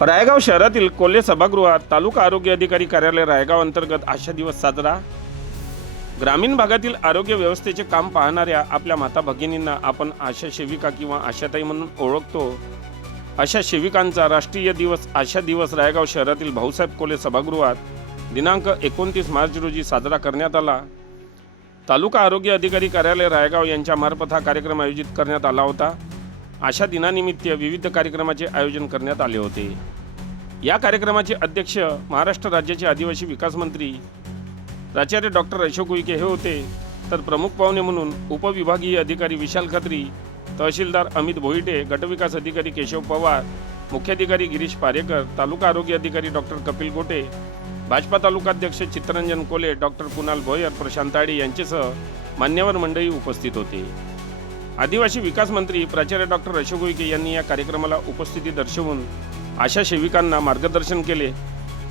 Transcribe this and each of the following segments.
रायगाव शहरातील कोल्हे सभागृहात तालुका आरोग्य अधिकारी कार्यालय रायगाव अंतर्गत आशा दिवस साजरा. ग्रामीण भागातील आरोग्य व्यवस्थेचे काम पाहणाऱ्या आपल्या माता भगिनींना आपण आशा सेविका किंवा आशाताई म्हणून ओळखतो. अशा सेविकांचा राष्ट्रीय दिवस आशा दिवस रायगाव शहरातील भाऊसाहेब कोल्हे सभागृहात दिनांक एकोणतीस मार्च रोजी साजरा करण्यात आला. तालुका आरोग्य अधिकारी कार्यालय रायगाव यांच्या मार्फत हा कार्यक्रम आयोजित करण्यात आला होता. अशा दिनानिमित्त विविध कार्यक्रमाचे आयोजन करण्यात आले होते. या कार्यक्रमाचे अध्यक्ष महाराष्ट्र राज्याचे आदिवासी विकास मंत्री प्राचार्य डॉक्टर अशोक उईके हे होते. तर प्रमुख पाहुणे म्हणून उपविभागीय अधिकारी विशाल खत्री तहसीलदार अमित भोईटे गटविकास अधिकारी केशव पवार मुख्याधिकारी गिरीश पारेकर तालुका आरोग्य अधिकारी डॉक्टर कपिल गोटे भाजपा तालुकाध्यक्ष चित्तरंजन कोले डॉक्टर कुणाल भोयर प्रशांत आडे यांच्यासह मान्यवर मंडळी उपस्थित होते. आदिवासी विकास मंत्री प्राचार्य डॉक्टर अशोक उईके यांनी या कार्यक्रमाला उपस्थिती दर्शवून आशा सेविकांना मार्गदर्शन केले.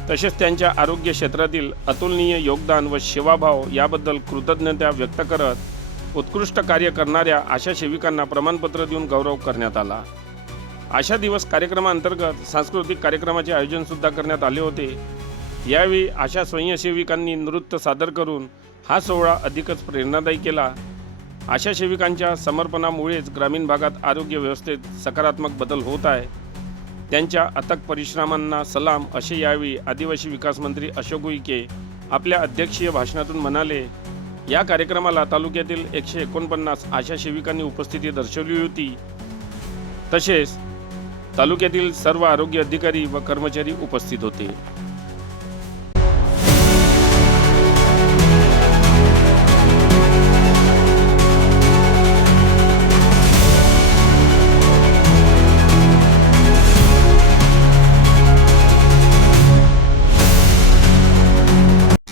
तसेच त्यांच्या आरोग्य क्षेत्रातील अतुलनीय योगदान व सेवाभाव याबद्दल कृतज्ञता व्यक्त करत उत्कृष्ट कार्य करणाऱ्या आशा सेविकांना प्रमाणपत्र देऊन गौरव करण्यात आला. आशा दिवस कार्यक्रमाअंतर्गत सांस्कृतिक कार्यक्रमाचे आयोजनसुद्धा करण्यात आले होते. यावेळी आशा स्वयंसेविकांनी नृत्य सादर करून हा सोहळा अधिकच प्रेरणादायी केला. आशा सेविकांच्या समर्पणामुळेच ग्रामीण भागात आरोग्य व्यवस्थेत सकारात्मक बदल होत आहे. त्यांच्या अथक परिश्रमांना सलाम असे यावेळी आदिवासी विकास मंत्री अशोक उईके आपल्या अध्यक्षीय भाषणातून म्हणाले या कार्यक्रमाला तालुक्यातील एकशे एकोणपन्नास आशा सेविकांनी उपस्थिती दर्शवली होती. तसेच तालुक्यातील सर्व आरोग्य अधिकारी व कर्मचारी उपस्थित होते.